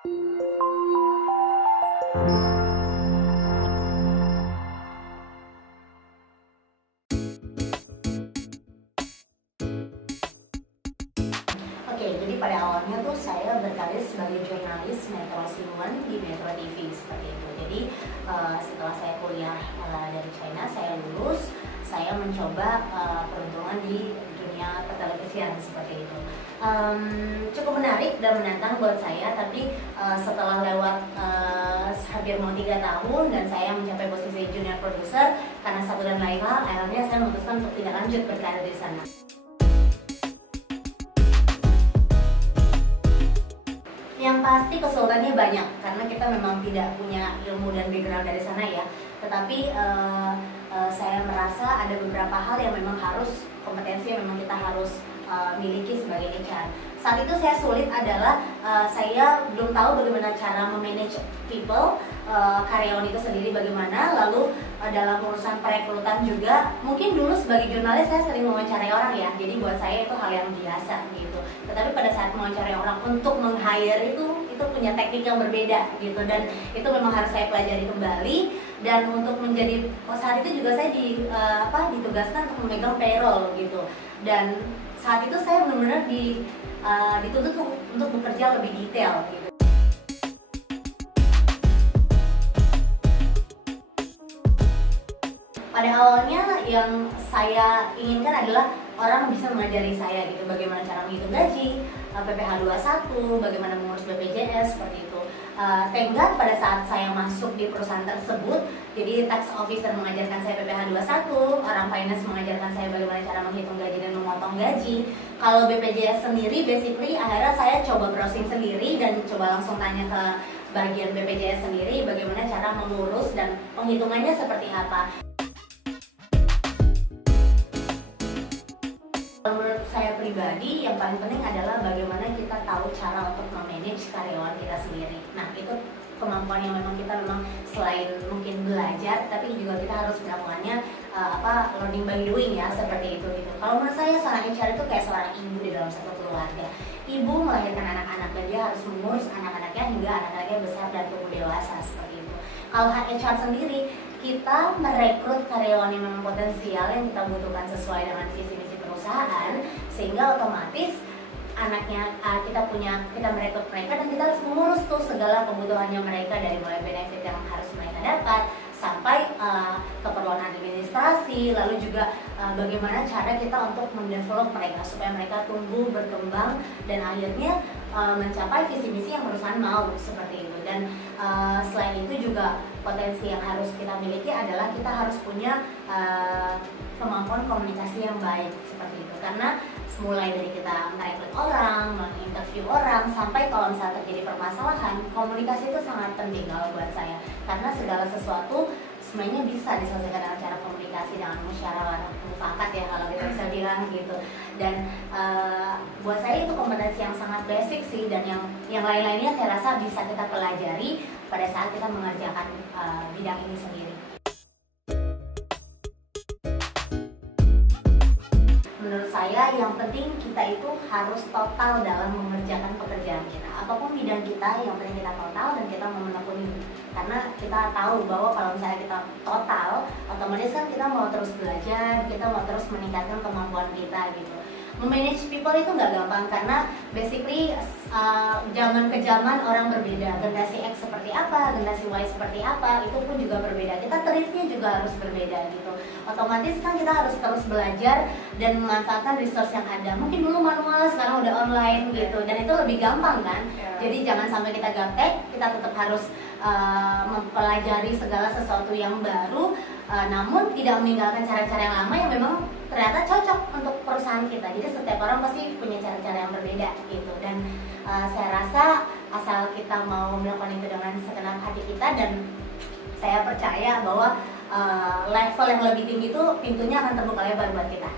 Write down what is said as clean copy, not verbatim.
Oke, jadi pada awalnya tuh saya berkarir sebagai jurnalis Metro Sinuan di Metro TV seperti itu. Jadi setelah saya kuliah dari China, saya lulus, saya mencoba peruntungan di dunia pertelevisian seperti itu. Cukup menarik dan menantang buat saya, tapi setelah lewat hampir mau 3 tahun dan saya mencapai posisi junior producer, karena satu dan lain hal, akhirnya saya memutuskan untuk tidak lanjut berkarir di sana. Yang pasti kesulitannya banyak karena kita memang tidak punya ilmu dan background dari sana ya. Tetapi saya merasa ada beberapa hal yang memang harus, kompetensi yang memang kita harus miliki sebagai HR. Saat itu saya sulit adalah saya belum tahu bagaimana cara memanage people, karyawan itu sendiri bagaimana. Lalu dalam urusan perekrutan juga, mungkin dulu sebagai jurnalis saya sering mewawancarai orang ya, jadi buat saya itu hal yang biasa gitu. Tetapi pada saat mewawancarai orang untuk meng-hire itu punya teknik yang berbeda gitu, dan itu memang harus saya pelajari kembali. Dan untuk menjadi saat itu juga saya ditugaskan untuk memegang payroll gitu, dan saat itu saya benar-benar dituntut untuk bekerja lebih detail gitu. Pada awalnya yang saya inginkan adalah orang bisa mengajari saya gitu, bagaimana cara menghitung gaji, PPh 21, bagaimana mengurus BPJS seperti itu. Tenggat pada saat saya masuk di perusahaan tersebut, jadi tax officer mengajarkan saya PPh 21, orang finance mengajarkan saya bagaimana cara menghitung gaji dan memotong gaji. Kalau BPJS sendiri, basically akhirnya saya coba browsing sendiri dan coba langsung tanya ke bagian BPJS sendiri bagaimana cara mengurus dan penghitungannya seperti apa. Menurut saya pribadi, yang paling penting adalah bagaimana kita tahu cara untuk memanage karyawan kita sendiri. Nah, itu kemampuan yang memang kita selain mungkin belajar, tapi juga kita harus melakukannya learning by doing ya, seperti itu gitu. Kalau menurut saya seorang HR itu kayak seorang ibu di dalam satu keluarga. Ibu melahirkan anak-anak dan dia harus mengurus anak-anaknya hingga anak-anaknya besar dan tumbuh dewasa seperti itu. Kalau HR sendiri, kita merekrut karyawan yang memang potensial yang kita butuhkan sesuai dengan visi misi perusahaan, sehingga otomatis kita merekrut mereka dan kita harus mengurus tuh segala kebutuhannya mereka, dari mulai benefit yang harus mereka dapat sampai keperluan administrasi, lalu juga bagaimana cara kita untuk mendevelop mereka supaya mereka tumbuh, berkembang, dan akhirnya mencapai visi misi yang perusahaan mau seperti itu. Dan selain itu juga potensi yang harus kita miliki adalah kita harus punya kemampuan komunikasi yang baik seperti itu, karena mulai dari kita merekrut orang, menginterview orang, sampai kalau misalnya terjadi permasalahan, komunikasi itu sangat penting kalau buat saya, karena segala sesuatu sebenarnya bisa diselesaikan dengan cara komunikasi, dengan musyawarah mufakat ya kalau kita bisa bilang gitu. Dan buat saya itu kompetensi yang sangat basic sih, dan yang lain-lainnya saya rasa bisa kita pelajari pada saat kita mengerjakan bidang ini sendiri. Menurut saya yang penting kita itu harus total dalam mengerjakan pekerjaan kita. Apapun bidang kita, yang penting kita total dan kita mau menekuni. Karena kita tahu bahwa kalau misalnya kita total, otomatis kan kita mau terus belajar, kita mau terus meningkatkan kemampuan kita gitu. Memanage people itu nggak gampang karena basically zaman ke zaman orang berbeda. Generasi X seperti apa, generasi Y seperti apa, itu pun juga berbeda. Kita treatnya juga harus berbeda gitu. Otomatis kan kita harus terus belajar dan memanfaatkan resource yang ada. Mungkin dulu manual, sekarang udah online gitu, dan itu lebih gampang kan. Jadi jangan sampai kita gaptek, kita tetap harus mempelajari segala sesuatu yang baru, namun tidak meninggalkan cara-cara yang lama yang memang ternyata cocok untuk perusahaan kita. Jadi setiap orang pasti punya cara-cara yang berbeda gitu, dan saya rasa asal kita mau melakukan itu dengan segenap hati kita, dan saya percaya bahwa level yang lebih tinggi itu pintunya akan terbuka lebar buat kita.